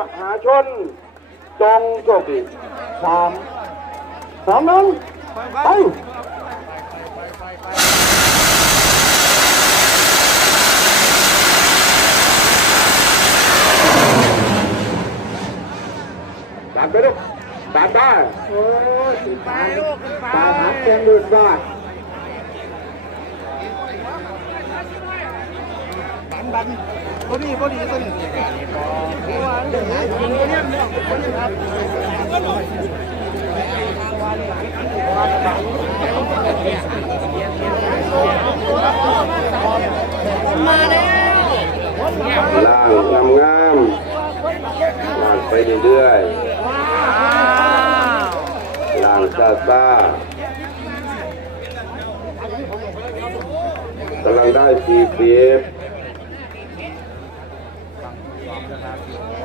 มหาชนจงโชคดีสามสองหนึ่งไปตามไปลูกตามได้โอ้ยตามตามหาแกงลื่นบ้าบันบันพอดีพอดีตัวนี้ ล่างงามงามล่างไปเรื่อยๆล่างซาซากำลังได้สี่เปียบ